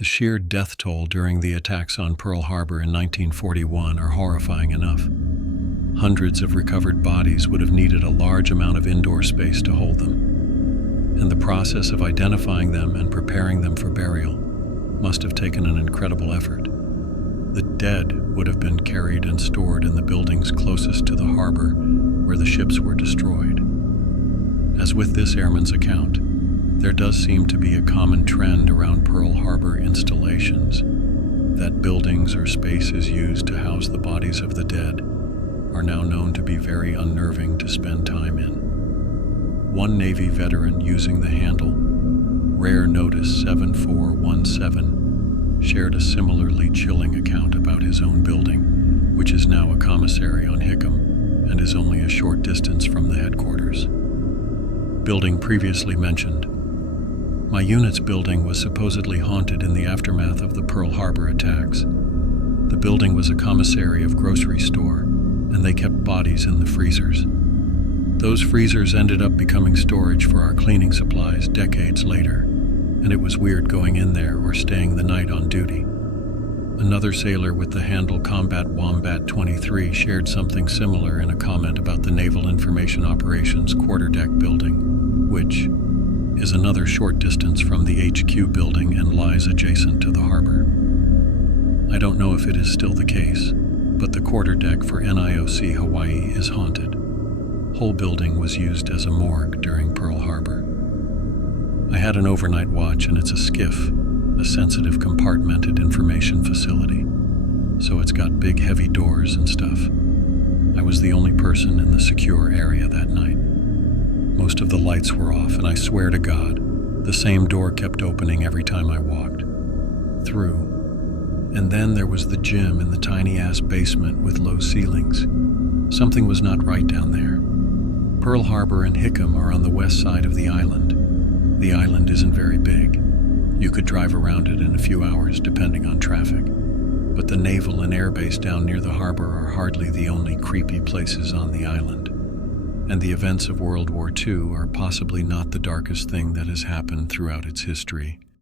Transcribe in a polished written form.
The sheer death toll during the attacks on Pearl Harbor in 1941 are horrifying enough. Hundreds of recovered bodies would have needed a large amount of indoor space to hold them, and the process of identifying them and preparing them for burial must have taken an incredible effort. The dead would have been carried and stored in the buildings closest to the harbor where the ships were destroyed. As with this airman's account, there does seem to be a common trend around Pearl Harbor installations that buildings or spaces used to house the bodies of the dead are now known to be very unnerving to spend time in. One Navy veteran using the handle Rare Notice 7417 shared a similarly chilling account about his own building, which is now a commissary on Hickam and is only a short distance from the headquarters. Building previously mentioned. My unit's building was supposedly haunted in the aftermath of the Pearl Harbor attacks. The building was a commissary of grocery store, and they kept bodies in the freezers. Those freezers ended up becoming storage for our cleaning supplies decades later, and it was weird going in there or staying the night on duty. Another sailor with the handle Combat Wombat 23 shared something similar in a comment about the Naval Information Operations quarterdeck building, which is another short distance from the HQ building and lies adjacent to the harbor. I don't know if it is still the case, but the quarterdeck for NIOC Hawaii is haunted. Whole building was used as a morgue during Pearl Harbor. I had an overnight watch, and it's a SCIF, a sensitive compartmented information facility, so it's got big heavy doors and stuff. I was the only person in the secure area that night. Most of the lights were off, and I swear to God, the same door kept opening every time I walked through. And then there was the gym in the tiny-ass basement with low ceilings. Something was not right down there. Pearl Harbor and Hickam are on the west side of the island. The island isn't very big. You could drive around it in a few hours, depending on traffic. But the naval and air base down near the harbor are hardly the only creepy places on the island. And the events of World War II are possibly not the darkest thing that has happened throughout its history.